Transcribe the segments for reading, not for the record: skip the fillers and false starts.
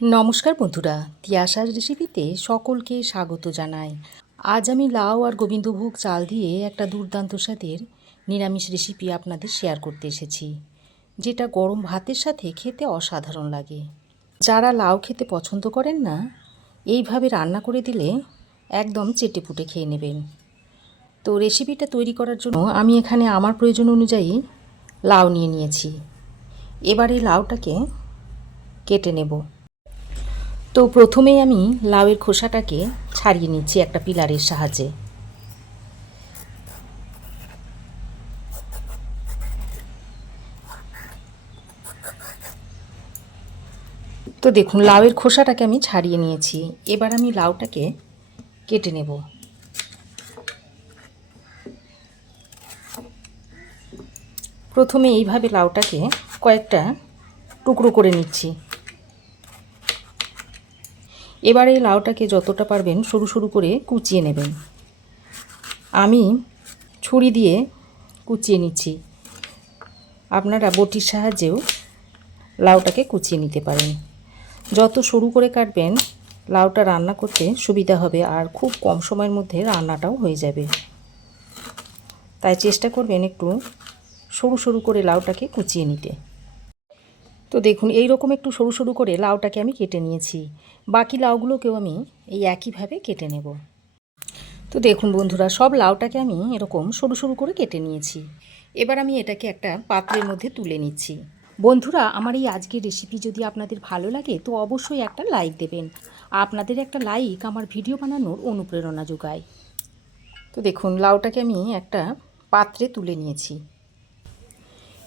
নমস্কার বন্ধুরা, তিয়াশার রেসিপিতে সকলকে স্বাগত জানাই। আজ আমি লাউ আর গোবিন্দভোগ চাল দিয়ে একটা দুর্দান্ত স্বাদের নিরামিষ রেসিপি আপনাদের শেয়ার করতে এসেছি, যেটা গরম ভাতের সাথে খেতে অসাধারণ লাগে। যারা লাউ খেতে পছন্দ করেন না, এইভাবে রান্না করে দিলে একদম চেটেপুটে খেয়ে নেবেন। তো রেসিপিটা তৈরি করার জন্য আমি এখানে আমার প্রয়োজন অনুযায়ী লাউ নিয়ে নিয়েছি। এবার এই লাউটাকে কেটে নেব। তো প্রথমেই আমি লাউয়ের খোসাটাকে ছাড়িয়ে নিচ্ছি একটা পিলারের সাহায্যে। তো দেখুন, লাউয়ের খোসাটাকে আমি ছাড়িয়ে নিয়েছি। এবার আমি লাউটাকে কেটে নেব। প্রথমে এইভাবে লাউটাকে কয়েকটা টুকরো করে নিচ্ছি। এবার এই লাউটাকে যতটা পারবেন সরু সরু করে কুচিয়ে নেবেন। আমি ছুরি দিয়ে কুচিয়ে নিচ্ছি। আপনারা বটির সাহায্যেও লাউটাকে কুচিয়ে নিতে পারেন। যত সরু করে কাটবেন লাউটা রান্না করতে সুবিধা হবে, আর খুব কম সময়ের মধ্যে রান্নাটাও হয়ে যাবে। তাই চেষ্টা করবেন একটু সরু সরু করে লাউটাকে কুচিয়ে নিতে। তো দেখুন, এই রকম একটু সরু সরু করে লাউটাকে আমি কেটে নিয়েছি। বাকি লাউগুলোকেও আমি এই একইভাবে কেটে নেব। তো দেখুন বন্ধুরা, সব লাউটাকে আমি এরকম সরু সরু করে কেটে নিয়েছি। এবার আমি এটাকে একটা পাত্রের মধ্যে তুলে নিচ্ছি। বন্ধুরা, আমার এই আজকের রেসিপি যদি আপনাদের ভালো লাগে তো অবশ্যই একটা লাইক দেবেন। আপনাদের একটা লাইক আমার ভিডিও বানানোর অনুপ্রেরণা যোগায়। তো দেখুন, লাউটাকে আমি একটা পাত্রে তুলে নিয়েছি।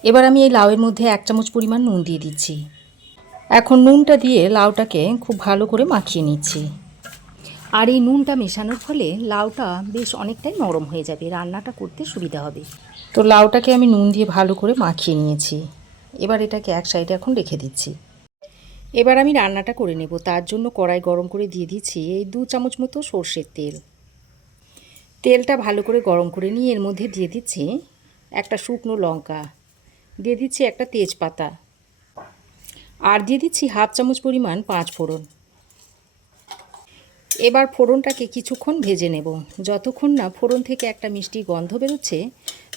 এবার আমি এই লাউয়ের মধ্যে 1 চামচ পরিমাণ নুন দিয়ে দিচ্ছি। এখন নুনটা দিয়ে লাউটাকে খুব ভালো করে মাখিয়ে নিচ্ছি। আর এই নুনটা মেশানোর ফলে লাউটা বেশ অনেকটাই নরম হয়ে যাবে, রান্নাটা করতে সুবিধা হবে। তো লাউটাকে আমি নুন দিয়ে ভালো করে মাখিয়ে নিয়েছি। এবার এটাকে এক সাইডে এখন রেখে দিচ্ছি। এবার আমি রান্নাটা করে নেব। তার জন্য কড়াই গরম করে দিয়ে দিচ্ছি এই 2 চামচ মতো সর্ষের তেল। তেলটা ভালো করে গরম করে নিয়ে এর মধ্যে দিয়ে দিচ্ছি একটা শুকনো লঙ্কা, দিয়ে দিচ্ছি একটা তেজপাতা, আর দিয়ে দিচ্ছি 1/2 চামচ পরিমাণ 5 ফোড়ন। এবার ফোড়নটাকে কিছুক্ষণ ভেজে নেব। যতক্ষণ না ফোড়ন থেকে একটা মিষ্টি গন্ধ বেরোচ্ছে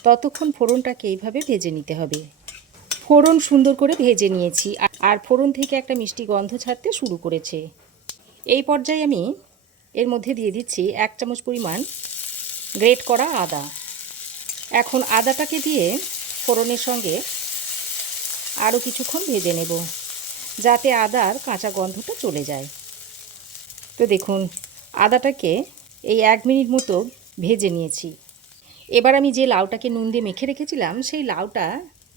ততক্ষণ ফোড়নটাকে এইভাবে ভেজে নিতে হবে। ফোড়ন সুন্দর করে ভেজে নিয়েছি, আর ফোড়ন থেকে একটা মিষ্টি গন্ধ ছাড়তে শুরু করেছে। এই পর্যায়ে আমি এর মধ্যে দিয়ে দিচ্ছি 1 চামচ পরিমাণ গ্রেট করা আদা। এখন আদাটাকে দিয়ে ফোড়নের সঙ্গে আরও কিছুক্ষণ ভেজে নেব, যাতে আদার কাঁচা গন্ধটা চলে যায়। তো দেখুন, আদাটাকে এই 1 মিনিট মতো ভেজে নিয়েছি। এবার আমি যে লাউটাকে নুন দিয়ে মেখে রেখেছিলাম সেই লাউটা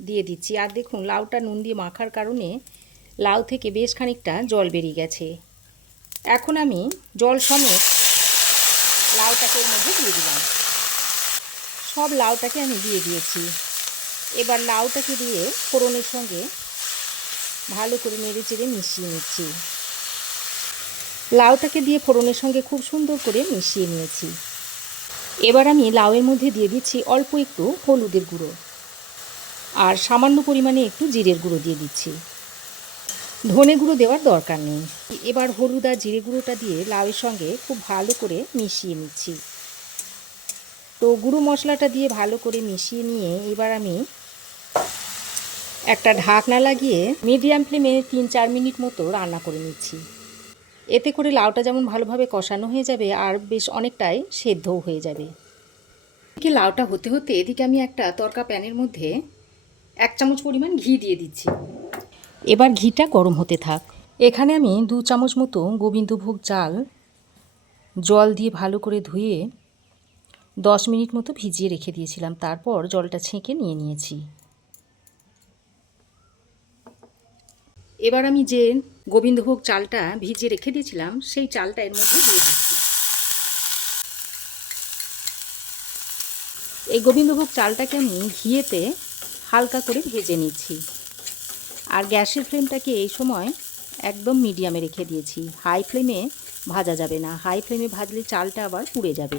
দিয়ে দিচ্ছি। আর দেখুন, লাউটা নুন দিয়ে মাখার কারণে লাউ থেকে বেশ খানিকটা জল বেরিয়ে গেছে। এখন আমি জল সমেত লাউটাকে এর মধ্যে দিয়ে দিলাম। সব লাউটাকে আমি দিয়ে দিয়েছি। এবার লাউটাকে দিয়ে ফোড়নের সঙ্গে ভালো করে নেড়ে চেড়ে মিশিয়ে নিচ্ছি। লাউটাকে দিয়ে ফোড়নের সঙ্গে খুব সুন্দর করে মিশিয়ে নিয়েছি। এবার আমি লাউয়ের মধ্যে দিয়ে দিচ্ছি অল্প একটু হলুদের গুঁড়ো, আর সামান্য পরিমাণে একটু জিরের গুঁড়ো দিয়ে দিচ্ছি। ধনে গুঁড়ো দেওয়ার দরকার নেই। এবার হলুদ আর জিরে গুঁড়োটা দিয়ে লাউয়ের সঙ্গে খুব ভালো করে মিশিয়ে নিচ্ছি। তো গুঁড়ো মশলাটা দিয়ে ভালো করে মিশিয়ে নিয়ে এবার আমি একটা ঢাকনা লাগিয়ে মিডিয়াম ফ্লেমে 3-4 মিনিট মতো রান্না করে নিচ্ছি। এতে করে লাউটা যেমন ভালোভাবে কষানো হয়ে যাবে আর বেশ অনেকটাই সেদ্ধও হয়ে যাবে। এদিকে লাউটা হতে হতে এদিকে আমি একটা তরকা প্যানের মধ্যে 1 চামচ পরিমাণ ঘি দিয়ে দিচ্ছি। এবার ঘিটা গরম হতে থাক। এখানে আমি 2 চামচ মতো গোবিন্দভোগ চাল জল দিয়ে ভালো করে ধুয়ে 10 মিনিট মতো ভিজিয়ে রেখে দিয়েছিলাম। তারপর জলটা ছেঁকে নিয়ে নিয়েছি। এবার আমি যে গোবিন্দভোগ চালটা ভিজিয়ে রেখে দিয়েছিলাম সেই চালটা এর মধ্যে দিয়ে দিচ্ছি। এই গোবিন্দভোগ চালটাকে আমি ঘিয়েতে হালকা করে ভেজে নিচ্ছি। আর গ্যাসের ফ্লেমটাকে এই সময় একদম মিডিয়ামে রেখে দিয়েছি। হাই ফ্লেমে ভাজা যাবে না, হাই ফ্লেমে ভাজলে চালটা আবার পুড়ে যাবে।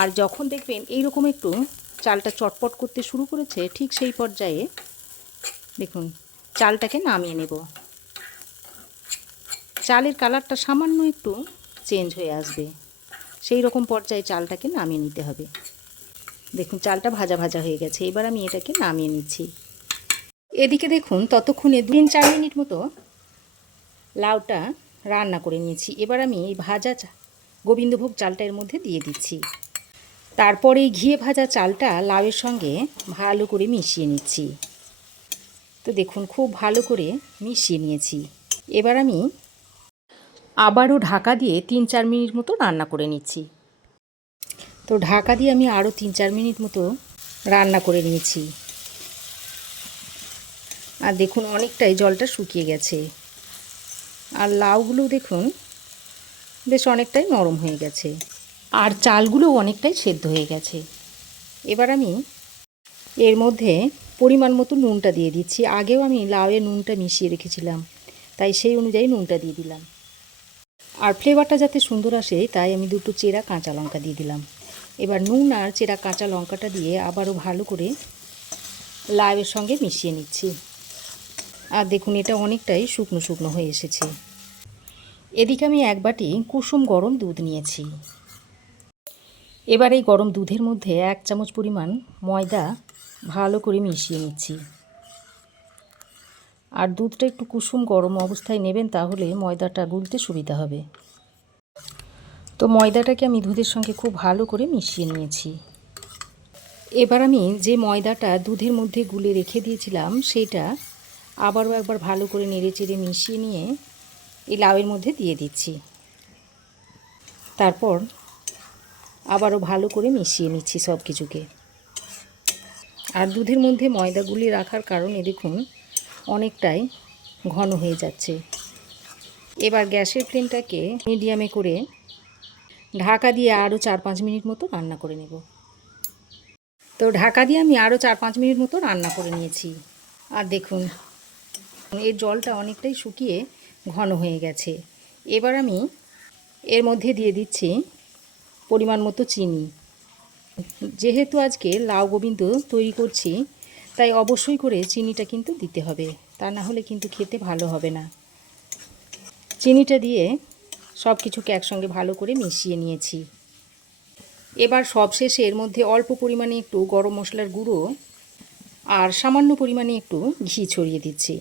আর যখন দেখবেন এইরকম একটু চালটা চটপট করতে শুরু করেছে, ঠিক সেই পর্যায়ে দেখুন চালটাকে নামিয়ে নেব। চালের কালারটা সামান্য একটু চেঞ্জ হয়ে আসবে, সেই রকম পর্যায়ে চালটাকে নামিয়ে নিতে হবে। দেখুন চালটা ভাজা ভাজা হয়ে গেছে, এবার আমি এটাকে নামিয়ে নিচ্ছি। এদিকে দেখুন ততক্ষণে 3-4 মিনিট মতো লাউটা রান্না করে নিয়েছি। এবার আমি এই ভাজা গোবিন্দভোগ চালটা এর মধ্যে দিয়ে দিচ্ছি। তারপর এই ঘিয়ে ভাজা চালটা লাউয়ের সঙ্গে ভালো করে মিশিয়ে নিচ্ছি। তো দেখুন খুব ভালো করে মিশিয়ে নিয়েছি। এবার আমি আবারও ঢাকা দিয়ে 3-4 মিনিট মতো রান্না করে নিচ্ছি। তো ঢাকা দিয়ে আমি আরও 3-4 মিনিট মতো রান্না করে নিয়েছি। আর দেখুন অনেকটাই জলটা শুকিয়ে গেছে, আর লাউগুলো দেখুন বেশ অনেকটাই নরম হয়ে গেছে, আর চালগুলোও অনেকটাই সেদ্ধ হয়ে গেছে। এবার আমি এর মধ্যে পরিমাণ মতো নুনটা দিয়ে দিচ্ছি। আগেও আমি লাউয়ে নুনটা মিশিয়ে রেখেছিলাম, তাই সেই অনুযায়ী নুনটা দিয়ে দিলাম। আর ফ্লেভারটা যাতে সুন্দর আসে তাই আমি 2টো চেরা কাঁচা লঙ্কা দিয়ে দিলাম। এবার নুন আর চেরা কাঁচা লঙ্কাটা দিয়ে আবারও ভালো করে লাউয়ের সঙ্গে মিশিয়ে নিচ্ছি। আর দেখুন এটা অনেকটাই শুকনো শুকনো হয়ে এসেছে। এদিকে আমি 1 বাটি কুসুম গরম দুধ নিয়েছি। এবার এই গরম দুধের মধ্যে 1 চামচ পরিমাণ ময়দা ভালো করে মিশিয়ে নিচ্ছি। আর দুধটা একটু কুসুম গরম অবস্থায় নেবেন, তাহলে ময়দাটা গুলতে সুবিধা হবে। তো ময়দাটাকে আমি দুধের সঙ্গে খুব ভালো করে মিশিয়ে নিয়েছি। এবার আমি যে ময়দাটা দুধের মধ্যে গুলে রেখে দিয়েছিলাম সেটা আবারও একবার ভালো করে নেড়েচেড়ে মিশিয়ে নিয়ে এই লাউয়ের মধ্যে দিয়ে দিচ্ছি। তারপর আবারও ভালো করে মিশিয়ে নিচ্ছি সব কিছুকে। আর দুধের মধ্যে ময়দা গুলিয়ে রাখার কারণে দেখুন অনেকটাই ঘন হয়ে যাচ্ছে। এবার গ্যাসের ফ্লেমটাকে মিডিয়ামে করে ঢাকা দিয়ে আরও 4-5 মিনিট মতো রান্না করে নেব। তো ঢাকা দিয়ে আমি আরও 4-5 মিনিট মতো রান্না করে নিয়েছি। আর দেখুন এর জলটা অনেকটাই শুকিয়ে ঘন হয়ে গেছে। এবার আমি এর মধ্যে দিয়ে দিচ্ছি পরিমাণ মতো চিনি। যেহেতু আজকে লাউ গোবিন্দ তৈরি করছি, তাই অবশ্যই করে চিনিটা কিন্তু দিতে হবে, তা না হলে কিন্তু খেতে ভালো হবে না। চিনিটা দিয়ে সব কিছুকে একসঙ্গে ভালো করে মিশিয়ে নিয়েছি। এবার সবশেষে এর মধ্যে অল্প পরিমাণে একটু গরম মশলার গুঁড়ো আর সামান্য পরিমাণে একটু ঘি ছড়িয়ে দিচ্ছি।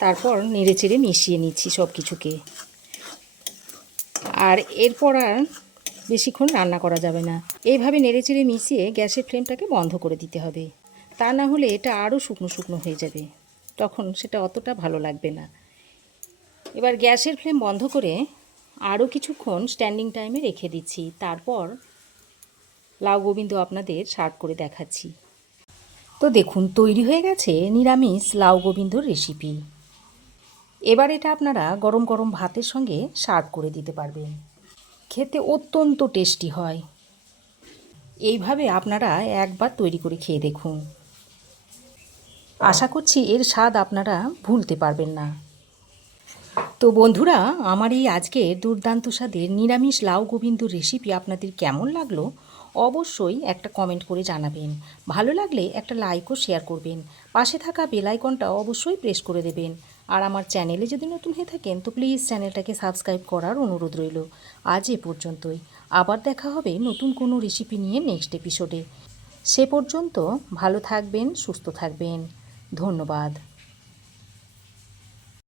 তারপর নেড়েচেড়ে মিশিয়ে নিচ্ছি সব কিছুকে। আর এরপর আর বেশিক্ষণ রান্না করা যাবে না। এইভাবে নেড়েচেড়ে মিশিয়ে গ্যাসের ফ্লেমটাকে বন্ধ করে দিতে হবে, তা না হলে এটা আরও শুকনো শুকনো হয়ে যাবে, তখন সেটা অতটা ভালো লাগবে না। এবার গ্যাসের ফ্লেম বন্ধ করে আরও কিছুক্ষণ স্ট্যান্ডিং টাইমে রেখে দিচ্ছি। তারপর লাউ গোবিন্দ আপনাদের সার্ভ করে দেখাচ্ছি। তো দেখুন তৈরি হয়ে গেছে নিরামিষ লাউ গোবিন্দর রেসিপি। এবার এটা আপনারা গরম গরম ভাতের সঙ্গে সার্ভ করে দিতে পারবেন। খেতে অত্যন্ত টেস্টি হয়। এইভাবে আপনারা একবার তৈরি করে খেয়ে দেখুন। আশা করছি এর স্বাদ আপনারা ভুলতে পারবেন না। তো বন্ধুরা, আমার এই আজকের দুর্দান্ত স্বাদের নিরামিষ লাউ গোবিন্দর রেসিপি আপনাদের কেমন লাগলো অবশ্যই একটা কমেন্ট করে জানাবেন। ভালো লাগলে একটা লাইক ও শেয়ার করবেন। পাশে থাকা বেল আইকনটা অবশ্যই প্রেস করে দেবেন। আর আমার চ্যানেলে যদি নতুন হয়ে থাকেন তো প্লিজ চ্যানেলটাকে সাবস্ক্রাইব করার অনুরোধ রইল। আজ এ পর্যন্তই। আবার দেখা হবে নতুন কোনো রেসিপি নিয়ে নেক্সট এপিসোডে। সে পর্যন্ত ভালো থাকবেন, সুস্থ থাকবেন। ধন্যবাদ।